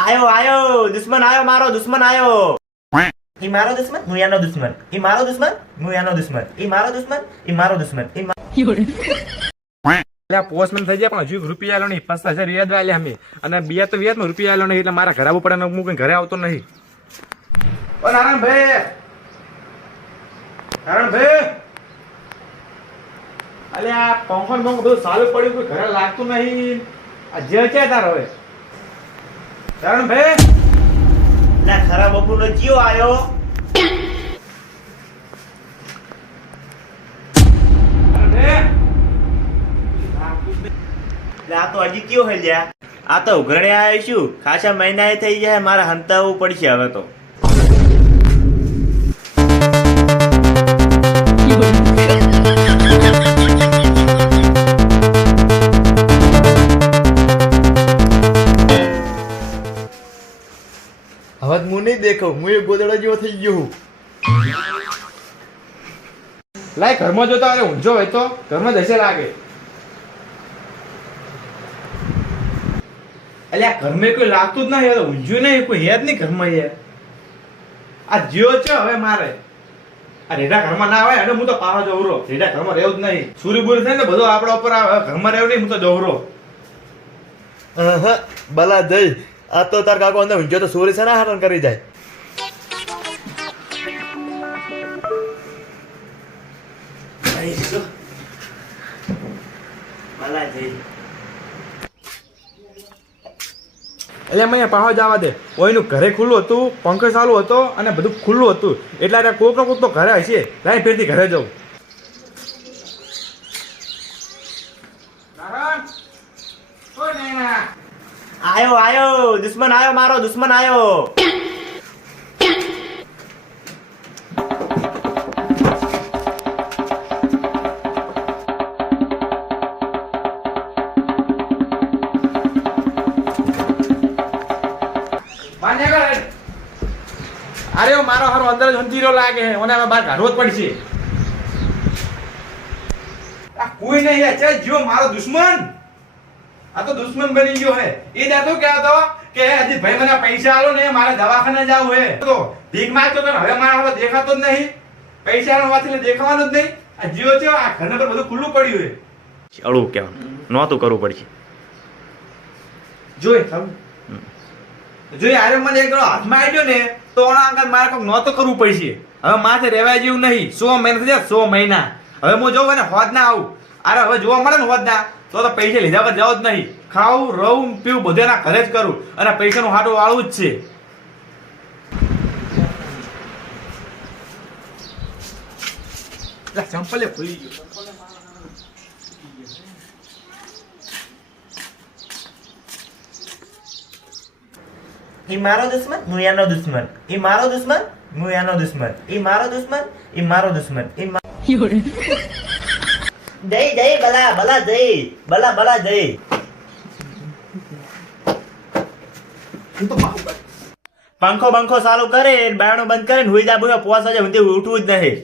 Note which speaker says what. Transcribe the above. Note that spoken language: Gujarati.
Speaker 1: આયો આયો દુશ્મન આયો મારો દુશ્મન આયો. ઈ મારો દુશ્મન હું દુશ્મન. ઈ મારો દુશ્મન હું દુશ્મન. ઈ મારો દુશ્મન ઈ મારો દુશ્મન. ઈ
Speaker 2: મારો પોસ્ટમેન થઈ જાય પણ હજુ રૂપિયા લો નહીં. પચાસ હજાર વ્યાજ આલ્યા અમે. અને બિયા તો વ્યાજ રૂપિયા લો નહીં એટલે મારા ઘરે આવવું પડે હું કઈ ઘરે આવતો નહીં. ઓ નારાયણભાઈ નારાયણભાઈ અલે આ પંખો પંખો બધું સારું પડ્યું કોઈ ઘરે લાગતું નહીં. આ જે છે તાર હવે. નારાયણભાઈ
Speaker 1: લા ખરા બપોરનો જીવ આયો. આ તો હજી કયો હે લ્યા? આ તો ઉઘરણે આવ્યો છું. ખાસા એ થઈ જાય મારે હંતાવું પડશે હવે તો.
Speaker 3: હવે હું નહીં દેખાવ હું એ ગોદડો જેવો થઈ ગયો હું.
Speaker 2: લાય ઘરમાં જોતા અરે ઊંઝો હોય તો ઘરમાં જશે લાગે. આ ઘરમાં કોઈ લાગતું જ ના યાર ઊંઝ્યું નહીં કોઈ હેત નહીં ઘરમાં યાર આ જીઓ છે હવે મારે. આ રેડા ઘરમાં ના આવે અને હું તો પાછો જવરો. રેડા ઘરમાં રહેવું જ નહીં. સુરી બુરી થાય ને બધું આપણા ઉપર આવે. ઘરમાં રહેવું નહીં હું તો જવરો.
Speaker 3: બલા જઈ આ તો તાર કાકો અંદર ઊંઝો તો સોરી છે ને હારણ કરી જાય
Speaker 2: એટલે મેં પાહો જવા દે. ઓયનું ઘરે ખુલ્લું હતું પંખો ચાલુ હતો અને બધું ખુલ્લું હતું. એટલે આ કોક નો કોક તો ઘરે હશે. લાઈ ફેરથી ઘરે જવું આયો
Speaker 1: આયો. આયો દુશ્મન આવ્યો મારો દુશ્મન
Speaker 2: આવ્યો અરે મારો હારો અંદર જ અંધીરો લાગે છે. ઓને હવે બહાર કાઢવો જ પડશે કોઈ નહીં ચાલ જો મારો દુશ્મન. આ તો દુશ્મન બની ગયો હે. એ દાતો કે હતો કે હજી ભાઈ મને પૈસા આલો ને મારે દવાખાને જાવું હે. તો ભીખ માંગતો તો હવે મારા હવે દેખાતો જ નહીં. પૈસા નો વાત એટલે દેખાવાનું જ નહીં. આ જીવો છે આ ઘરને પર બધું ખુલ્લું પડ્યું હે.
Speaker 1: અળું કહેવાનું. નોતું કરવું પડશે.
Speaker 2: જોઈ જોઈ આરે મને એક હાથમાં આવ્યો ને તો ઓણા અંગત મારે કોઈ નોતું કરવું પડશે. હવે માથે રહેવાય જેવું નહીં. સો મહિના થઈ જાય સો મહિના. હવે હું જોઉં ને હોદ ના આવું. અરે હવે જોવા મળે ને ના, તો તો પૈસા લીધા પર જવો જ નહીં. ખાવું રહું પીવું બધે ના ઘરે જ કરું. અને પૈસાનું હાટું વાળવું જ છે. ચંપલે ખુલી ગયું.
Speaker 1: એ મારો દુશ્મન, હું એનો દુશ્મન. એ મારો દુશ્મન, હું એનો દુશ્મન. એ મારો દુશ્મન એ મારો દુશ્મન. એ જય જય બલા બલા જય બલા બલા જય પંખો બંખો ચાલુ કરે બાયણું બંધ કરે ને હુઈ જા પોસ હજે ઊંધી ઉઠવું જ નહીં.